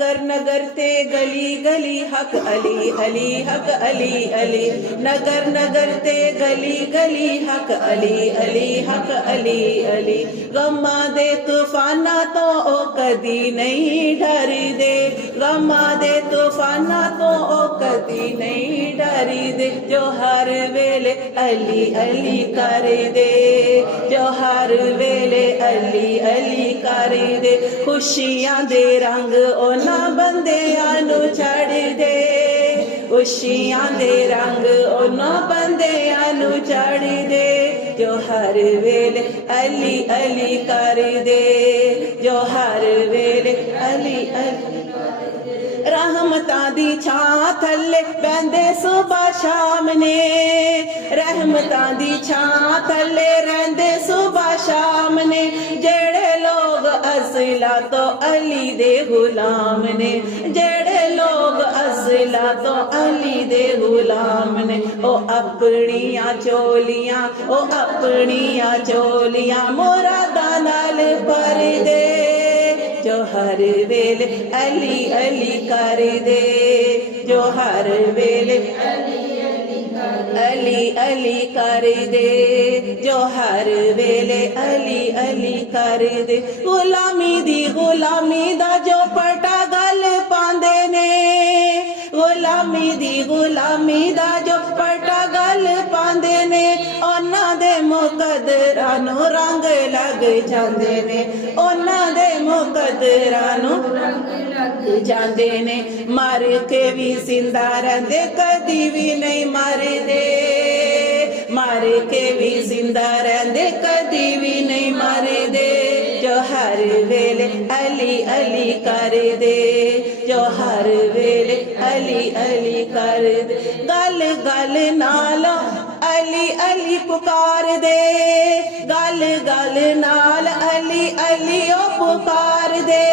नगर नगर ते गली गली हक अली अली हक अली अली। नगर नगर ते गली गली हक अली अली हक अली अली। गमा दे तूफाना तो ओ कदी नहीं डरी दे। गमा दे तूफाना तो ओ कदी नहीं डरी दे। जो हर वेले अली अली कर दे। जो हर वेले अली अली कर दे। खुशियां दे रंग ओ बंदियां नू चढ़ दे। खुशियां दे रंग उन्हां बंदियां नू चढ़ दे। जो हर वेले अली अली कर दे। जो हर वेले अली अली। रहमतां दी छां थल्ले बहंदे सुबह शाम ने। रहमतां दी छां थल्ले रहंदे सुबह शाम ने। जेड़े लोग असला तो अली दे गुलाम ने। जेड़े लोग असला तो अली दे गुलाम ने। ओ अपनियां चोलियां ओ अपनियां चोलियां मुरादां नाल भर दे। जो हर वेले अली अली कर दे। जो हर वेले अली अली कर दे। जो हर वेले अली अली कर दे। गुलामी दी गुलामी दा जो पटा गल पांदे ने। गुलामी दी गुलामी दा जो पटा गल पांदे ने। उन्हां दे मुकद्दरां नू रंग लग जांदे ने। उन्हां दे मुकद्दरां नू जांदे ने। मर के भी जिंदा रहंदे कदी भी नहीं मरदे। मर के भी जिंदा रहंदे कदी भी नहीं मरदे। जो हर वेले अली अली कर दे। जो हर वेले अली अली कर दे। गल गल नाल अली अली पुकार दे। गल गल नाल अली अली ओ पुकार दे।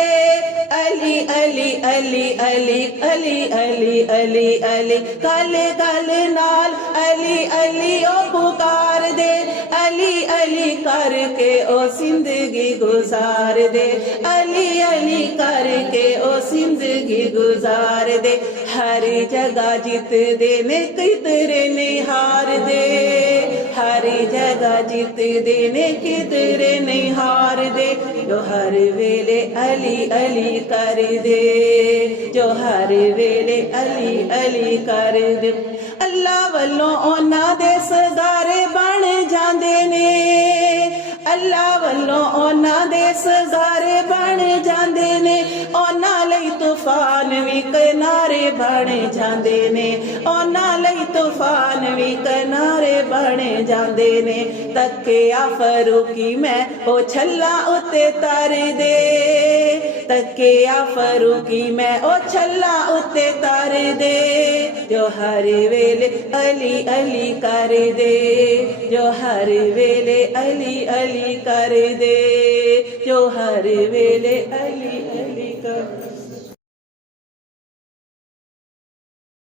अली अली अली अली अली अली अली अली। गल गल नाल अली अली ओ पुकार दे। अली अली करके ओ जिंदगी गुजार दे। अली अली करके ओ जिंदगी गुजार दे। हर जगह जीत दे ने किधरे नहीं हार दे। हर जगह जीत दे ने किधरे नहीं हार दे। जो हर वेले अली अली कर दे। जो हर वेले अली अली कर दे। अल्लाह वल्लों उन्हां दे सगारे बन जांदे ने। अल्लाह वल्लों उन्हां दे सगारे बन जांदे ने। उन्हां लई तूफान भी किनारे बन जांदे ने। उन्हां लई तूफान भी किनारे बन जांदे ने। तकिया फरूकी मैं ओ छल्ला उत्ते तर दे। तकिया फरूकी मैं ओ छल्ला उत्ते तर दे। जो हर वेले अली अली कर दे। जो हर वेले अली अली कर दे। जो हर वेले अली अली कर